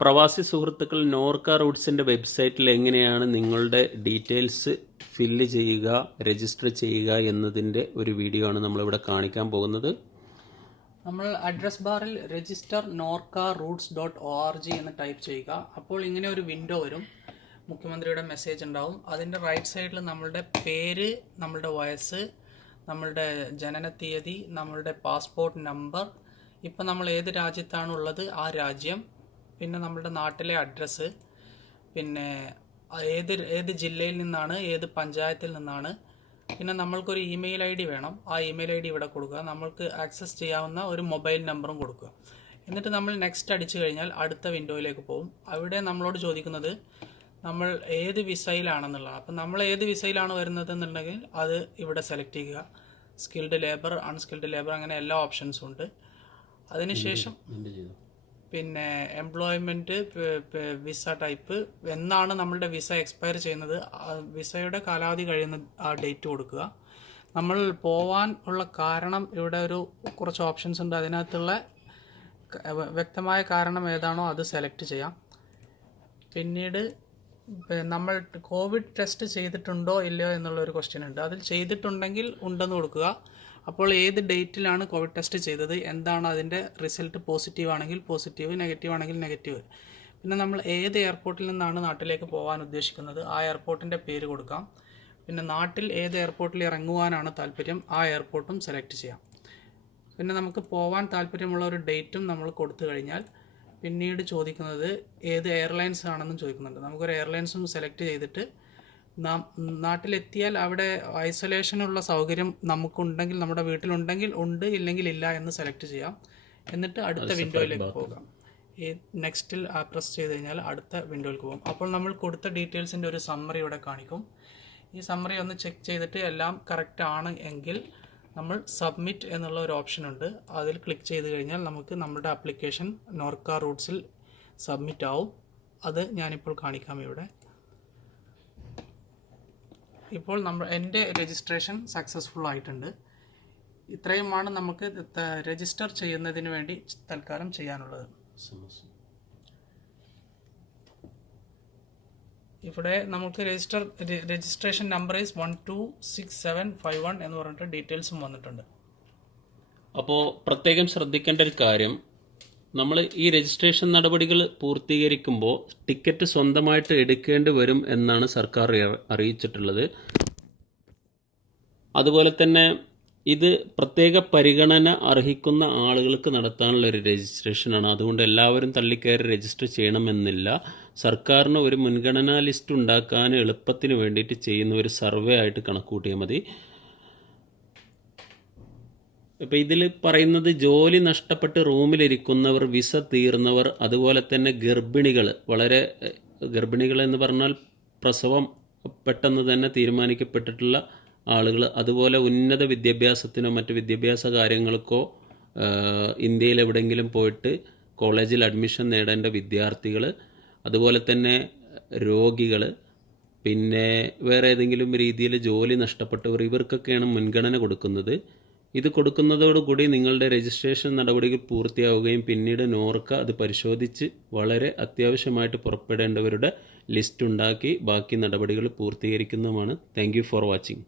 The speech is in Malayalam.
പ്രവാസി സുഹൃത്തുക്കൾ നോർക്ക റൂട്ട്സിൻ്റെ വെബ്സൈറ്റിൽ എങ്ങനെയാണ് നിങ്ങളുടെ ഡീറ്റെയിൽസ് ഫില്ല് ചെയ്യുക, രജിസ്റ്റർ ചെയ്യുക എന്നതിൻ്റെ ഒരു വീഡിയോ ആണ് നമ്മളിവിടെ കാണിക്കാൻ പോകുന്നത്. നമ്മൾ അഡ്രസ് ബാറിൽ രജിസ്റ്റർ norca.roots.org എന്ന് ടൈപ്പ് ചെയ്യുക. അപ്പോൾ ഇങ്ങനെ ഒരു വിൻഡോ വരും. മുഖ്യമന്ത്രിയുടെ മെസ്സേജ് ഉണ്ടാവും. അതിൻ്റെ റൈറ്റ് സൈഡിൽ നമ്മളുടെ പേര്, നമ്മളുടെ വയസ്സ്, നമ്മളുടെ ജനന തീയതി, നമ്മളുടെ പാസ്പോർട്ട് നമ്പർ, ഇപ്പം നമ്മൾ ഏത് രാജ്യത്താണ് ഉള്ളത് ആ രാജ്യം, പിന്നെ നമ്മുടെ നാട്ടിലെ അഡ്രസ്സ്, പിന്നെ ഏത് ജില്ലയിൽ നിന്നാണ്, ഏത് പഞ്ചായത്തിൽ നിന്നാണ്, പിന്നെ നമ്മൾക്കൊരു ഇമെയിൽ ഐ ഡി വേണം. ആ ഇമെയിൽ ഐ ഡി ഇവിടെ കൊടുക്കുക. നമ്മൾക്ക് ആക്സസ് ചെയ്യാവുന്ന ഒരു മൊബൈൽ നമ്പറും കൊടുക്കുക. എന്നിട്ട് നമ്മൾ നെക്സ്റ്റ് അടിച്ചു കഴിഞ്ഞാൽ അടുത്ത വിൻഡോയിലേക്ക് പോകും. അവിടെ നമ്മളോട് ചോദിക്കുന്നത് നമ്മൾ ഏത് വിസയിലാണെന്നുള്ളതാണ്. അപ്പം നമ്മൾ ഏത് വിസയിലാണ് വരുന്നത് എന്നുണ്ടെങ്കിൽ അത് ഇവിടെ സെലക്ട് ചെയ്യുക. സ്കിൽഡ് ലേബർ, അൺസ്കിൽഡ് ലേബർ, അങ്ങനെ എല്ലാ ഓപ്ഷൻസും ഉണ്ട്. അതിനുശേഷം പിന്നെ എംപ്ലോയ്മെൻറ്റ്, വിസ ടൈപ്പ്, എന്നാണ് നമ്മളുടെ വിസ എക്സ്പയർ ചെയ്യുന്നത്, വിസയുടെ കാലാവധി കഴിയുന്ന ആ ഡേറ്റ് കൊടുക്കുക. നമ്മൾ പോവാൻ ഉള്ള കാരണം ഇവിടെ കുറച്ച് ഓപ്ഷൻസ് ഉണ്ട്. അതിനകത്തുള്ള വ്യക്തമായ കാരണം ഏതാണോ അത് സെലക്ട് ചെയ്യാം. പിന്നീട് നമ്മൾ കോവിഡ് ടെസ്റ്റ് ചെയ്തിട്ടുണ്ടോ ഇല്ലയോ എന്നുള്ളൊരു ക്വസ്റ്റ്യൻ ഉണ്ട്. അതിൽ ചെയ്തിട്ടുണ്ടെങ്കിൽ ഉണ്ടെന്ന് കൊടുക്കുക. അപ്പോൾ ഏത് ഡേറ്റിലാണ് കോവിഡ് ടെസ്റ്റ് ചെയ്തത്, എന്താണ് അതിൻ്റെ റിസൾട്ട്, പോസിറ്റീവ് ആണെങ്കിൽ പോസിറ്റീവ്, നെഗറ്റീവ് ആണെങ്കിൽ നെഗറ്റീവ്. പിന്നെ നമ്മൾ ഏത് എയർപോർട്ടിൽ നിന്നാണ് നാട്ടിലേക്ക് പോകാൻ ഉദ്ദേശിക്കുന്നത് ആ എയർപോർട്ടിൻ്റെ പേര് കൊടുക്കാം. പിന്നെ നാട്ടിൽ ഏത് എയർപോർട്ടിൽ ഇറങ്ങുവാനാണ് താല്പര്യം ആ എയർപോർട്ടും സെലക്ട് ചെയ്യാം. പിന്നെ നമുക്ക് പോകാൻ താല്പര്യമുള്ള ഒരു ഡേറ്റും നമ്മൾ കൊടുത്തു കഴിഞ്ഞാൽ പിന്നീട് ചോദിക്കുന്നത് ഏത് എയർലൈൻസ് ആണെന്നും ചോദിക്കുന്നുണ്ട്. നമുക്കൊരു എയർലൈൻസും സെലക്ട് ചെയ്തിട്ട് നാട്ടിലെത്തിയാൽ അവിടെ ഐസൊലേഷനുള്ള സൗകര്യം നമുക്കുണ്ടെങ്കിൽ, നമ്മുടെ വീട്ടിലുണ്ടെങ്കിൽ ഉണ്ട്, ഇല്ലെങ്കിൽ ഇല്ല എന്ന് സെലക്ട് ചെയ്യാം. എന്നിട്ട് അടുത്ത വിൻഡോയിലേക്ക് പോകാം. ഈ നെക്സ്റ്റിൽ പ്രസ് ചെയ്ത് കഴിഞ്ഞാൽ അടുത്ത വിൻഡോയിലേക്ക് പോകും. അപ്പോൾ നമ്മൾ കൊടുത്ത ഡീറ്റെയിൽസിൻ്റെ ഒരു സമ്മറി ഇവിടെ കാണിക്കും. ഈ സമ്മറി ഒന്ന് ചെക്ക് ചെയ്തിട്ട് എല്ലാം കറക്റ്റ് ആണ് എങ്കിൽ നമ്മൾ സബ്മിറ്റ് എന്നുള്ള ഒരു ഓപ്ഷൻ ഉണ്ട്. അതിൽ ക്ലിക്ക് ചെയ്ത് കഴിഞ്ഞാൽ നമുക്ക് നമ്മുടെ ആപ്ലിക്കേഷൻ നോർക്ക റൂട്ട്സിൽ സബ്മിറ്റ് ആവും. അത് ഞാനിപ്പോൾ കാണിക്കാം ഇവിടെ. ഇപ്പോൾ എൻ്റെ രജിസ്ട്രേഷൻ സക്സസ്ഫുൾ ആയിട്ടുണ്ട്. ഇത്രയുമാണ് നമുക്ക് രജിസ്റ്റർ ചെയ്യുന്നതിന് വേണ്ടി തൽക്കാലം ചെയ്യാനുള്ളത്. ഇവിടെ നമുക്ക് രജിസ്ട്രേഷൻ നമ്പർ 126751 എന്ന് പറഞ്ഞിട്ട് ഡീറ്റെയിൽസും വന്നിട്ടുണ്ട്. അപ്പോൾ പ്രത്യേകം ശ്രദ്ധിക്കേണ്ട ഒരു കാര്യം, നമ്മൾ ഈ രജിസ്ട്രേഷൻ നടപടികൾ പൂർത്തീകരിക്കുമ്പോൾ ടിക്കറ്റ് സ്വന്തമായിട്ട് എടുക്കേണ്ടി വരും എന്നാണ് സർക്കാർ അറിയിച്ചിട്ടുള്ളത്. അതുപോലെ തന്നെ ഇത് പ്രത്യേക പരിഗണന അർഹിക്കുന്ന ആളുകൾക്ക് നടത്താനുള്ള ഒരു രജിസ്ട്രേഷനാണ്. അതുകൊണ്ട് എല്ലാവരും തള്ളിക്കയറി രജിസ്റ്റർ ചെയ്യണമെന്നില്ല. സർക്കാരിന് ഒരു മുൻഗണനാ ലിസ്റ്റ് ഉണ്ടാക്കാൻ എളുപ്പത്തിന് വേണ്ടിയിട്ട് ചെയ്യുന്ന ഒരു സർവേ ആയിട്ട് കണക്കൂട്ടിയാൽ മതി. ഇപ്പോൾ ഇതിൽ പറയുന്നത് ജോലി നഷ്ടപ്പെട്ട് റൂമിലിരിക്കുന്നവർ, വിസ തീർന്നവർ, അതുപോലെ തന്നെ ഗർഭിണികൾ എന്ന് പറഞ്ഞാൽ പ്രസവം പെട്ടെന്ന് തന്നെ തീരുമാനിക്കപ്പെട്ടിട്ടുള്ള ആളുകൾ, അതുപോലെ ഉന്നത വിദ്യാഭ്യാസത്തിനോ മറ്റ് വിദ്യാഭ്യാസ കാര്യങ്ങൾക്കോ ഇന്ത്യയിൽ എവിടെയെങ്കിലും പോയിട്ട് കോളേജിൽ അഡ്മിഷൻ നേടേണ്ട വിദ്യാർത്ഥികൾ, അതുപോലെ തന്നെ രോഗികൾ, പിന്നെ വേറെ ഏതെങ്കിലും രീതിയിൽ ജോലി നഷ്ടപ്പെട്ടവർ, ഇവർക്കൊക്കെയാണ് മുൻഗണന കൊടുക്കുന്നത്. ഇത് കൊടുക്കുന്നതോടുകൂടി നിങ്ങളുടെ രജിസ്ട്രേഷൻ നടപടികൾ പൂർത്തിയാവുകയും പിന്നീട് നോർക്ക അത് പരിശോധിച്ച് വളരെ അത്യാവശ്യമായിട്ട് പുറപ്പെടേണ്ടവരുടെ ലിസ്റ്റ് ഉണ്ടാക്കി ബാക്കി നടപടികൾ പൂർത്തീകരിക്കുന്നതുമാണ്. Thank you for watching.